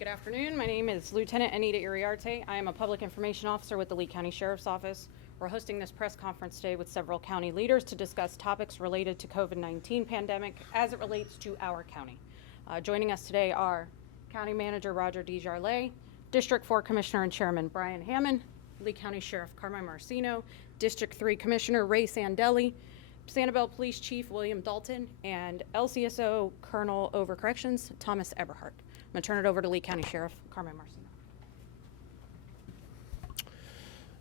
Good afternoon. My name is Lieutenant Anita Iriarte. I am a public information officer with the Lee County Sheriff's Office. We're hosting this press conference today with several county leaders to discuss topics related to COVID-19 pandemic as it relates to our county. Joining us today are County Manager Roger DeJarlais, District 4 Commissioner and Chairman Brian Hammond, Lee County Sheriff Carmine Marcino, District 3 Commissioner Ray Sandelli, Sanibel Police Chief William Dalton, and LCSO Colonel over Corrections Thomas Eberhardt. I'm going to turn it over to Lee County Sheriff Carmine Marcino.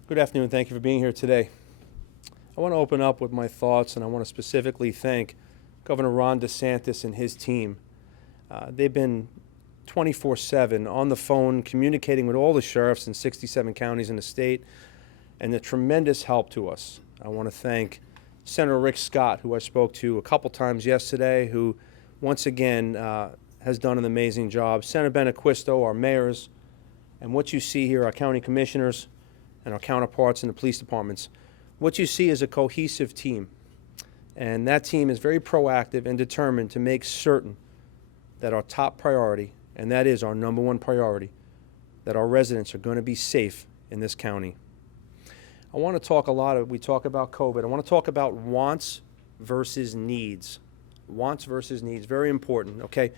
Good afternoon. Thank you for being here today. I want to open up with my thoughts, and I want to specifically thank Governor Ron DeSantis and his team. They've been 24/7 on the phone communicating with all the sheriffs in 67 counties in the state, and a tremendous help to us. I want to thank Senator Rick Scott, who I spoke to a couple times yesterday, who once again has done an amazing job. Senator Benaquisto, our mayors, and what you see here, our county commissioners and our counterparts in the police departments. What you see is a cohesive team, and that team is very proactive and determined to make certain that our top priority, and that is our number one priority, that our residents are going to be safe in this county. I want to talk we talk about COVID. I want to talk about wants versus needs. Wants versus needs, very important, okay?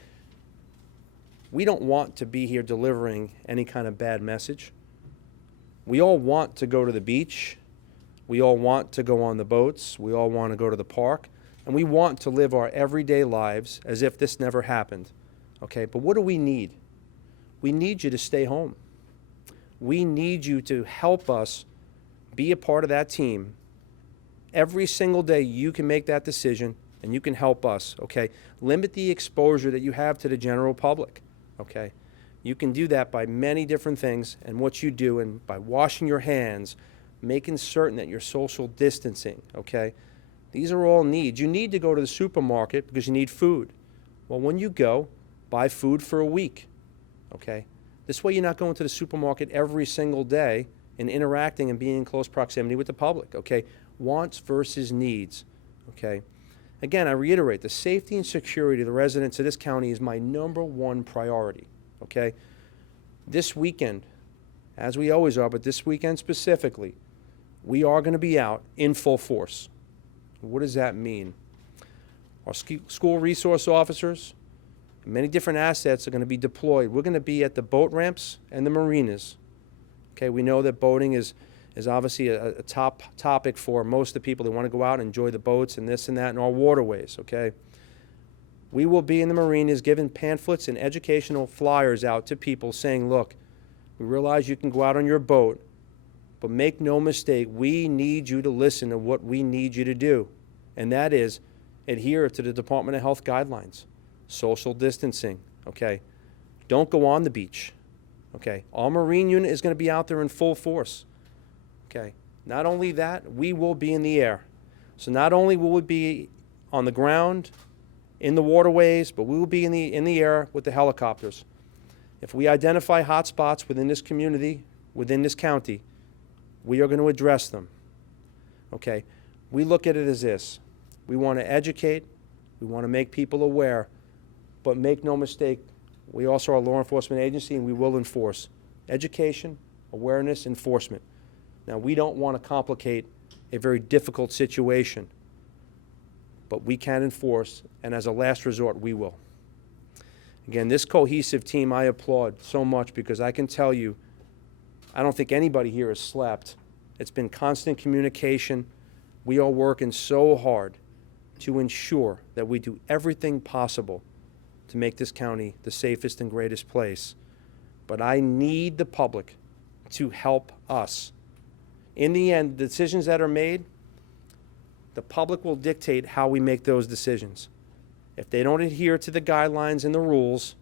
We don't want to be here delivering any kind of bad message. We all want to go to the beach. We all want to go on the boats. We all want to go to the park. And we want to live our everyday lives as if this never happened, okay? But what do we need? We need you to stay home. We need you to help us be a part of that team. Every single day you can make that decision and you can help us, okay? Limit the exposure that you have to the general public, okay? You can do that by many different things, and what you do, and by washing your hands, making certain that you're social distancing, okay? These are all needs. You need to go to the supermarket because you need food. Well, when you go, buy food for a week, okay? This way you're not going to the supermarket every single day and interacting and being in close proximity with the public, okay? Wants versus needs, okay? Again, I reiterate, the safety and security of the residents of this county is my number one priority, okay? This weekend, as we always are, but this weekend specifically, we are going to be out in full force. What does that mean? Our school resource officers, many different assets are going to be deployed. We're going to be at the boat ramps and the marinas. Okay, we know that boating is obviously a top topic for most of the people that want to go out and enjoy the boats and this and that and our waterways, okay? We will be in the marinas giving pamphlets and educational flyers out to people saying, look, we realize you can go out on your boat, but make no mistake, we need you to listen to what we need you to do, and that is adhere to the Department of Health guidelines, social distancing, okay? Don't go on the beach. Okay, our Marine unit is going to be out there in full force. Okay, not only that, we will be in the air. So not only will we be on the ground, in the waterways, but we will be in the air with the helicopters. If we identify hot spots within this community, within this county, we are going to address them. Okay, we look at it as this. We want to educate, we want to make people aware, but make no mistake, we also are a law enforcement agency, and we will enforce. Education, awareness, enforcement. Now, we don't want to complicate a very difficult situation, but we can enforce, and as a last resort, we will. Again, this cohesive team I applaud so much because I can tell you, I don't think anybody here has slept. It's been constant communication. We are working so hard to ensure that we do everything possible to make this county the safest and greatest place. But I need the public to help us. In the end, the decisions that are made, the public will dictate how we make those decisions. If they don't adhere to the guidelines and the rules,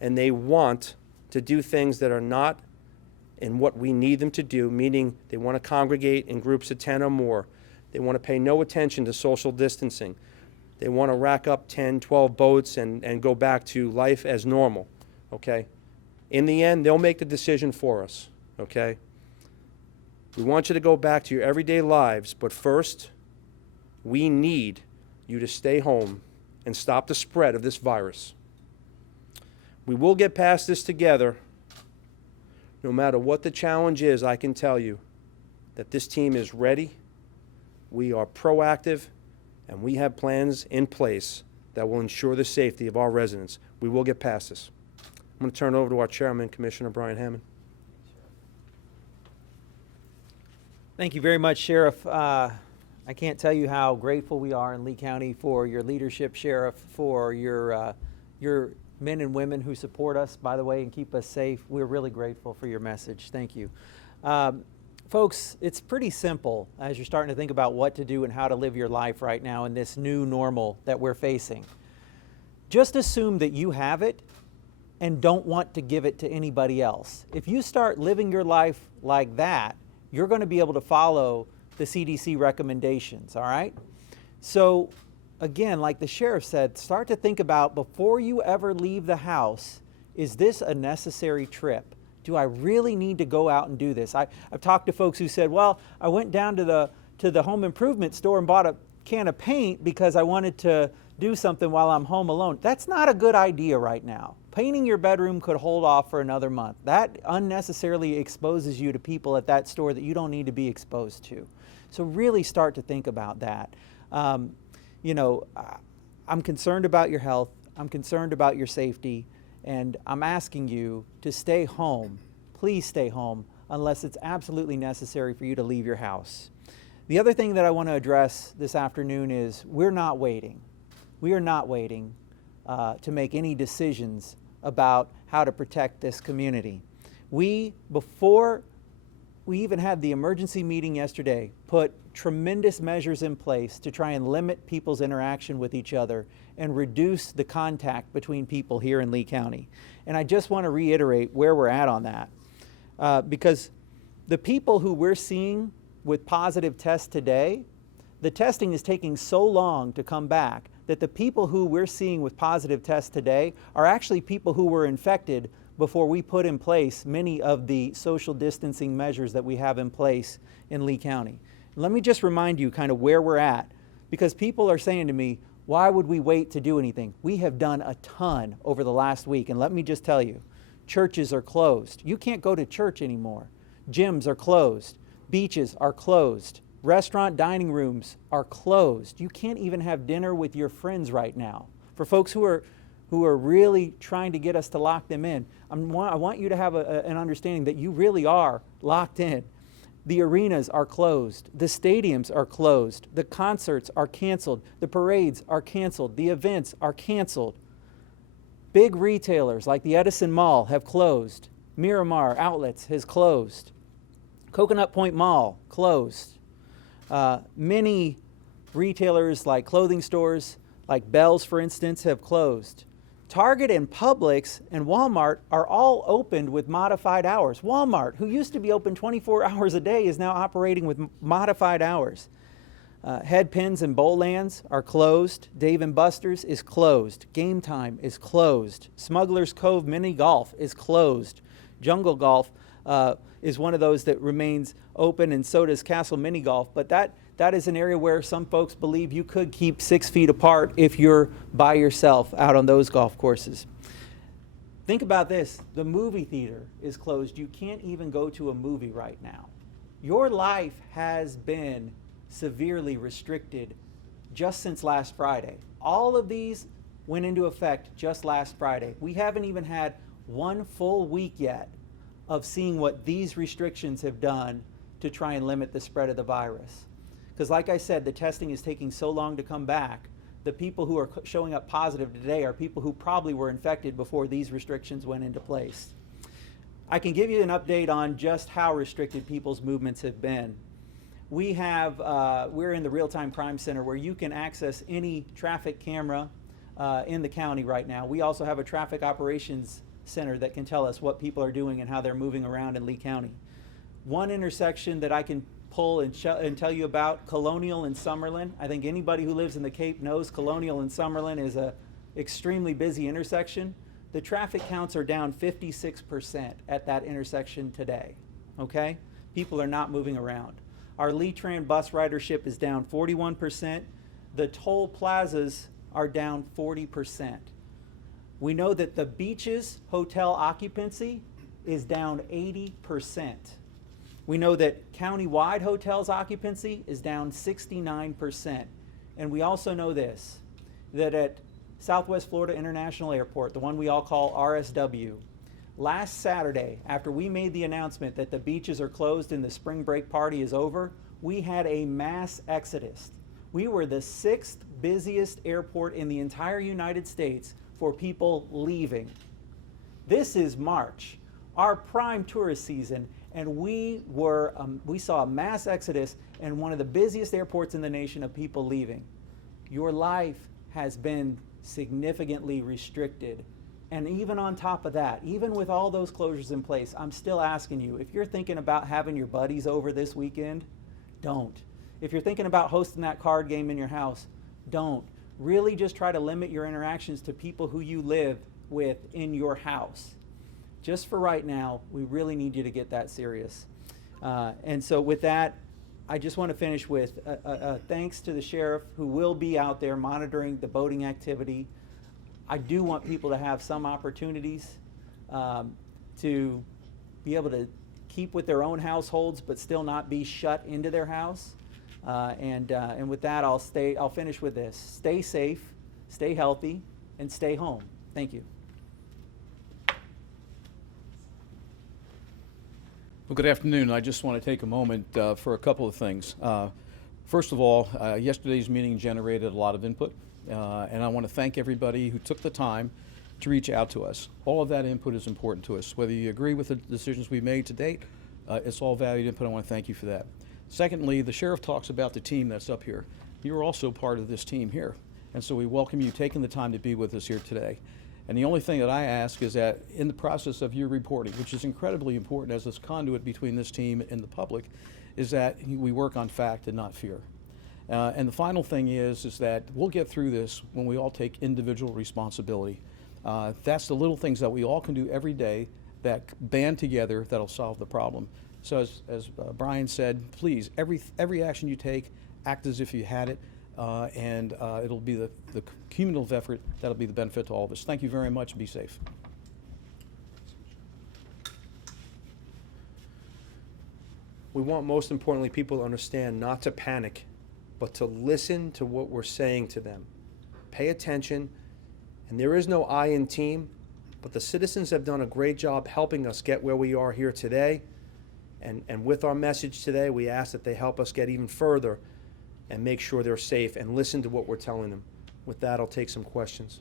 and they want to do things that are not in what we need them to do, meaning they want to congregate in groups of 10 or more, they want to pay no attention to social distancing, they want to rack up 10, 12 boats and go back to life as normal, okay? In the end, they'll make the decision for us, okay? We want you to go back to your everyday lives, but first, we need you to stay home and stop the spread of this virus. We will get past this together. No matter what the challenge is, I can tell you that this team is ready, we are proactive, and we have plans in place that will ensure the safety of our residents. We will get past this. I'm going to turn it over to our chairman, Commissioner Brian Hammond. Thank you very much, Sheriff. I can't tell you how grateful we are in Lee County for your leadership, Sheriff, for your men and women who support us, by the way, and keep us safe. We're really grateful for your message. Thank you. Folks, it's pretty simple as you're starting to think about what to do and how to live your life right now in this new normal that we're facing. Just assume that you have it and don't want to give it to anybody else. If you start living your life like that, you're going to be able to follow the CDC recommendations, all right? So again, like the sheriff said, start to think about before you ever leave the house, is this a necessary trip? Do I really need to go out and do this? I've talked to folks who said, well, I went down to the home improvement store and bought a can of paint because I wanted to do something while I'm home alone. That's not a good idea right now. Painting your bedroom could hold off for another month. That unnecessarily exposes you to people at that store that you don't need to be exposed to. So really start to think about that. You know, I'm concerned about your health. I'm concerned about your safety. And I'm asking you to stay home. Please stay home unless it's absolutely necessary for you to leave your house. The other thing that I want to address this afternoon is we're not waiting. We are not waiting to make any decisions about how to protect this community. Before we even had the emergency meeting yesterday, put tremendous measures in place to try and limit people's interaction with each other and reduce the contact between people here in Lee County. And I just want to reiterate where we're at on that. Because the people who we're seeing with positive tests today, the testing is taking so long to come back that the people who we're seeing with positive tests today are actually people who were infected before we put in place many of the social distancing measures that we have in place in Lee County. Let me just remind you kind of where we're at, because people are saying to me, why would we wait to do anything? We have done a ton over the last week, and let me just tell you, churches are closed. You can't go to church anymore. Gyms are closed. Beaches are closed. Restaurant dining rooms are closed. You can't even have dinner with your friends right now. For folks who are really trying to get us to lock them in, I want you to have an understanding that you really are locked in. The arenas are closed. The stadiums are closed. The concerts are canceled. The parades are canceled. The events are canceled. Big retailers like the Edison Mall have closed. Miramar Outlets has closed. Coconut Point Mall closed. Many retailers like clothing stores, like Bells, for instance, have closed. Target and Publix and Walmart are all opened with modified hours. Walmart, who used to be open 24 hours a day, is now operating with modified hours. Head Pins and Bowlands are closed. Dave & Buster's is closed. Game Time is closed. Smuggler's Cove Mini Golf is closed. Jungle Golf is one of those that remains open, and so does Castle Mini Golf. But that is an area where some folks believe you could keep 6 feet apart if you're by yourself out on those golf courses. Think about this. The movie theater is closed. You can't even go to a movie right now. Your life has been severely restricted just since last Friday. All of these went into effect just last Friday. We haven't even had one full week yet of seeing what these restrictions have done to try and limit the spread of the virus. Because like I said, the testing is taking so long to come back. The people who are showing up positive today are people who probably were infected before these restrictions went into place. I can give you an update on just how restricted people's movements have been. We're in the Real-Time Crime Center where you can access any traffic camera in the county right now. We also have a traffic operations center that can tell us what people are doing and how they're moving around in Lee County. One intersection that I can pull and tell you about, Colonial and Summerlin. I think anybody who lives in the Cape knows Colonial and Summerlin is a extremely busy intersection. The traffic counts are down 56% at that intersection today, okay? People are not moving around. Our Lee-Tran bus ridership is down 41%. The toll plazas are down 40%. We know that the beaches hotel occupancy is down 80%. We know that county-wide hotels occupancy is down 69%. And we also know this, that at Southwest Florida International Airport, the one we all call RSW, last Saturday, after we made the announcement that the beaches are closed and the spring break party is over, we had a mass exodus. We were the 6th busiest airport in the entire United States for people leaving. This is March, our prime tourist season, and we saw a mass exodus in one of the busiest airports in the nation of people leaving. Your life has been significantly restricted. And even on top of that, even with all those closures in place, I'm still asking you, if you're thinking about having your buddies over this weekend, don't. If you're thinking about hosting that card game in your house, don't. Really just try to limit your interactions to people who you live with in your house. Just for right now, we really need you to get that serious. And so with that, I just want to finish with thanks to the sheriff who will be out there monitoring the boating activity. I do want people to have some opportunities to be able to keep with their own households but still not be shut into their house. And with that, I'll finish with this. Stay safe, stay healthy, and stay home. Thank you. Well, good afternoon. I just want to take a moment for a couple of things. First of all, yesterday's meeting generated a lot of input, and I want to thank everybody who took the time to reach out to us. All of that input is important to us. Whether you agree with the decisions we've made to date, it's all valued input. I want to thank you for that. Secondly, the sheriff talks about the team that's up here. You're also part of this team here, and so we welcome you taking the time to be with us here today. And the only thing that I ask is that in the process of your reporting, which is incredibly important as this conduit between this team and the public, is that we work on fact and not fear. And the final thing is that we'll get through this when we all take individual responsibility. That's the little things that we all can do every day that band together that'll solve the problem. So as Brian said, please, every action you take, act as if you had it. And it'll be the cumulative effort that'll be the benefit to all of us. Thank you very much and be safe. We want, most importantly, people to understand not to panic, but to listen to what we're saying to them. Pay attention, and there is no I in team, but the citizens have done a great job helping us get where we are here today. And with our message today, we ask that they help us get even further and make sure they're safe and listen to what we're telling them. With that, I'll take some questions.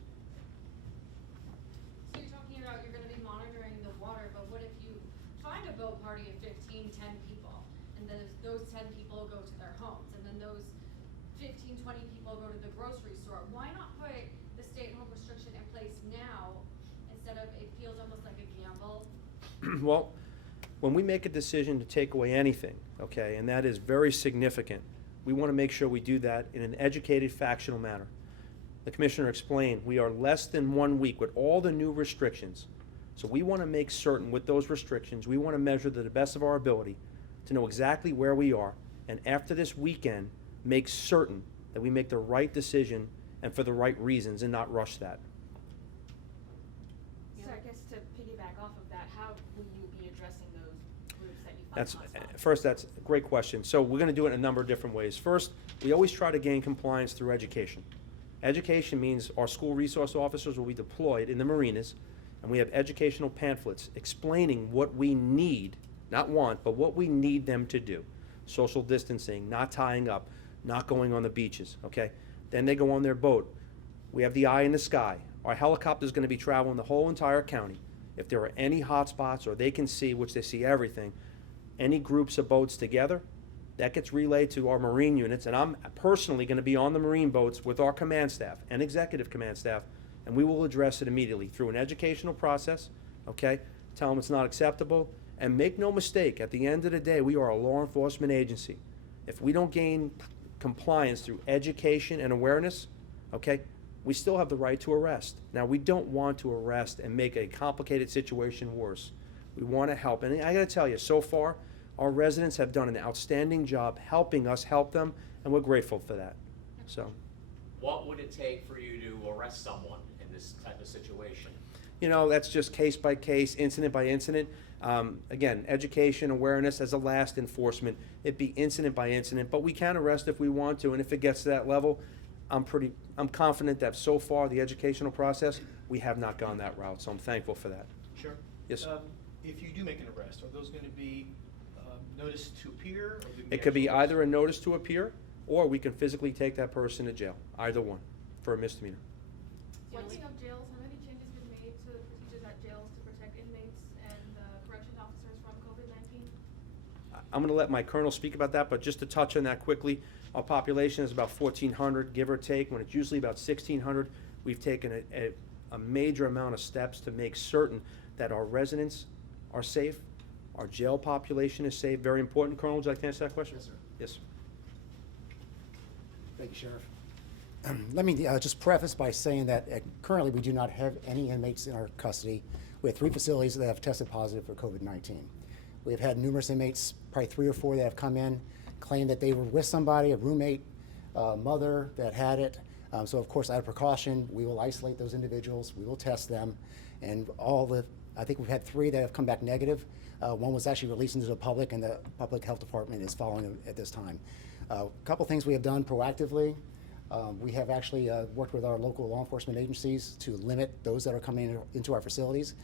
So you're talking about you're going to be monitoring the water, but what if you find a boat party of 15, 10 people, and then those 10 people go to their homes, and then those 15, 20 people go to the grocery store? Why not put the stay-at-home restriction in place now instead of, it feels almost like a gamble? Well, when we make a decision to take away anything, okay, and that is very significant, we want to make sure we do that in an educated, factional manner. The Commissioner explained we are less than 1 week with all the new restrictions. So we want to make certain with those restrictions, we want to measure to the best of our ability to know exactly where we are. And after this weekend, make certain that we make the right decision and for the right reasons and not rush that. So I guess to piggyback off of that, how will you be addressing those groups that you find That's hostile? that's a great question. So we're going to do it in a number of different ways. First, we always try to gain compliance through education. Education means our school resource officers will be deployed in the marinas, and we have educational pamphlets explaining what we need, not want, but what we need them to do. Social distancing, not tying up, not going on the beaches, okay? Then they go on their boat. We have the eye in the sky. Our helicopter is going to be traveling the whole entire county. If there are any hot spots or they can see, which they see everything, any groups of boats together, that gets relayed to our Marine units, and I'm personally going to be on the Marine boats with our command staff and executive command staff, and we will address it immediately through an educational process, okay? Tell them it's not acceptable, and make no mistake, at the end of the day, we are a law enforcement agency. If we don't gain compliance through education and awareness, okay, we still have the right to arrest. Now, we don't want to arrest and make a complicated situation worse. We want to help, and I got to tell you, so far, our residents have done an outstanding job helping us help them, and we're grateful for that. So, What would it take for you to arrest someone in this this type of situation? You know, that's just case by case, incident by incident. Again, education, awareness as a last enforcement. It'd be incident by incident, but we can arrest if we want to, and if it gets to that level, I'm confident that so far, the educational process, we have not gone that route, so I'm thankful for that. Sure. Yes. If you do make an arrest, are those going to be notice to appear? Or do we It could be actually- either a notice to appear, or we can physically take that person to jail, either one, for a misdemeanor. Speaking of jails, have any changes been made to the procedures at jails to protect inmates and corrections officers from COVID-19? I'm gonna let my colonel speak about that, but just to touch on that quickly, our population is about 1,400, give or take, when it's usually about 1,600. We've taken a major amount of steps to make certain that our residents are safe, our jail population is safe. Very important. Colonel, would you like to answer that question? Yes, sir. Yes. Thank you, Sheriff. Let me just preface by saying that currently we do not have any inmates in our custody. We have 3 facilities that have tested positive for COVID-19. We've had numerous inmates, probably 3 or 4 that have come in, claimed that they were with somebody, a roommate, mother that had it. So of course, out of precaution, we will isolate those individuals, we will test them, and I think we've had 3 that have come back negative. One was actually released into the public, and the public health department is following them at this time. A couple things we have done proactively. We have actually worked with our local law enforcement agencies to limit those that are coming into our facilities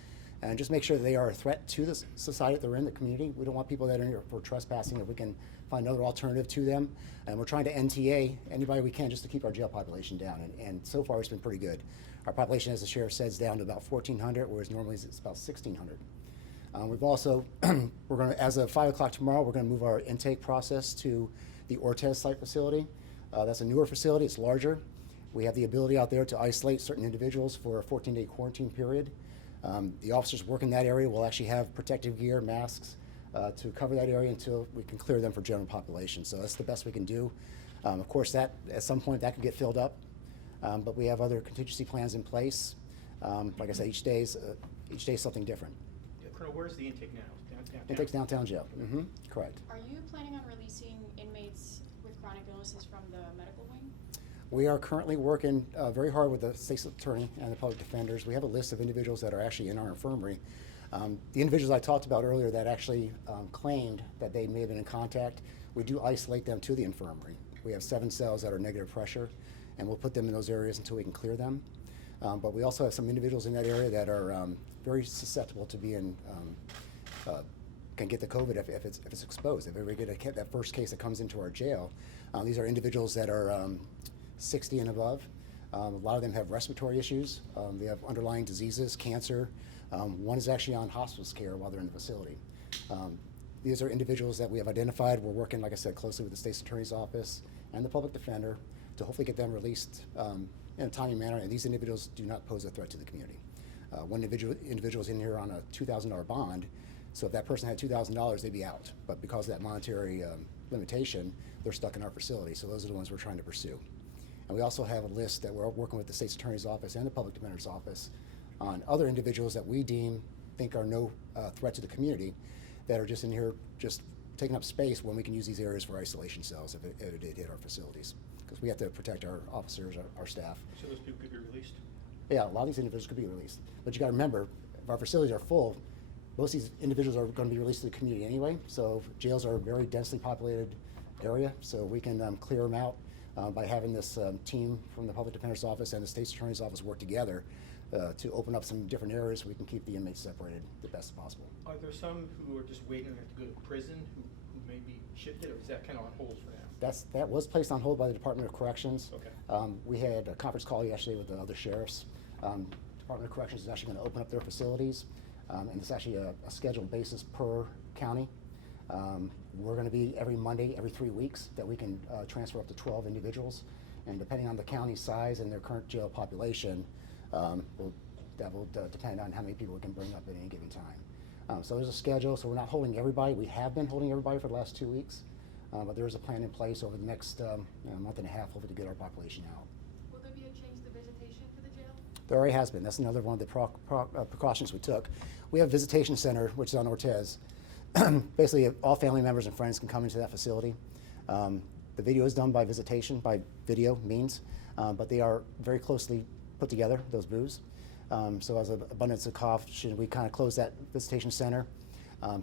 and just make sure that they are a threat to the society that they're in, the community. We don't want people that are in here for trespassing, if we can find another alternative to them. And we're trying to NTA anybody we can just to keep our jail population down. And so far it's been pretty good. Our population, as the sheriff said, is down to about 1,400, whereas normally it's about 1,600. We've also, as of 5 o'clock tomorrow, we're going to move our intake process to the Ortez site facility. That's a newer facility, it's larger. We have the ability out there to isolate certain individuals for a 14-day quarantine period. The officers working that area will actually have protective gear, masks, to cover that area until we can clear them for general population. So that's the best we can do. Of course, that at some point that can get filled up, but we have other contingency plans in place. Like I said, each day is something different. Yeah, Colonel, where's the intake now? Downtown? Intake's downtown jail. Correct. Are you planning on releasing inmates with chronic illnesses from the medical wing? We are currently working very hard with the state's attorney and the public defenders. We have a list of individuals that are actually in our infirmary. The individuals I talked about earlier that actually claimed that they may have been in contact, we do isolate them to the infirmary. We have 7 cells that are negative pressure, and we'll put them in those areas until we can clear them. But we also have some individuals in that area that are very susceptible to being can get the COVID if it's exposed. If we get that first case that comes into our jail, these are individuals that are 60 and above. A lot of them have respiratory issues. They have underlying diseases, cancer. One is actually on hospice care while they're in the facility. These are individuals that we have identified. We're working, like I said, closely with the state's attorney's office and the public defender to hopefully get them released in a timely manner. And these individuals do not pose a threat to the community. One individual is in here on a $2,000 bond. So if that person had $2,000, they'd be out. But because of that monetary limitation, they're stuck in our facility. So those are the ones we're trying to pursue. And we also have a list that we're working with the state's attorney's office and the public defender's office on other individuals that we think are no threat to the community that are just in here just taking up space when we can use these areas for isolation cells if it did hit our facilities. Because we have to protect our officers, our staff. So those people could be released? Yeah, a lot of these individuals could be released. But you got to remember, if our facilities are full, most of these individuals are going to be released to the community anyway. So jails are a very densely populated area, so we can clear them out by having this team from the public defender's office and the state's attorney's office work together to open up some different areas so we can keep the inmates separated the best possible. Are there some who are just waiting to go to prison who may be shifted, or is that kind of on hold for now? That was placed on hold by the Department of Corrections. Okay. We had a conference call yesterday with the other sheriffs. Department of Corrections is actually going to open up their facilities, and it's actually a scheduled basis per county. We're going to be every Monday, every 3 weeks, that we can transfer up to 12 individuals. And depending on the county size and their current jail population, that will depend on how many people we can bring up at any given time. So there's a schedule, so we're not holding everybody. We have been holding everybody for the last 2 weeks, but there is a plan in place over the next month and a half, hopefully, to get our population out. Will there be a change to visitation for the jail? There already has been. That's another one of the precautions we took. We have a visitation center, which is on Ortez. Basically, all family members and friends can come into that facility. The video is done by visitation, by video means, but they are very closely put together, those booths. So as an abundance of caution, we kind of closed that visitation center.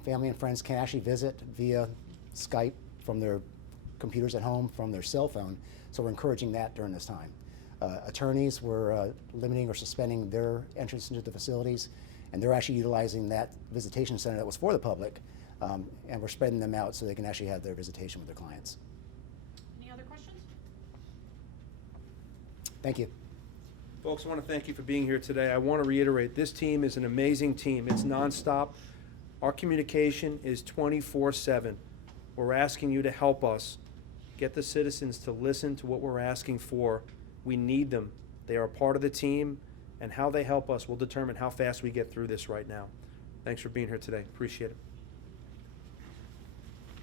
Family and friends can actually visit via Skype from their computers at home, from their cell phone. So we're encouraging that during this time. Attorneys were limiting or suspending their entrance into the facilities, and they're actually utilizing that visitation center that was for the public, and we're spreading them out so they can actually have their visitation with their clients. Any other questions? Thank you. Folks, I want to thank you for being here today. I want to reiterate, this team is an amazing team. It's nonstop. Our communication is 24/7. We're asking you to help us get the citizens to listen to what we're asking for. We need them. They are a part of the team, and how they help us will determine how fast we get through this right now. Thanks for being here today. Appreciate it.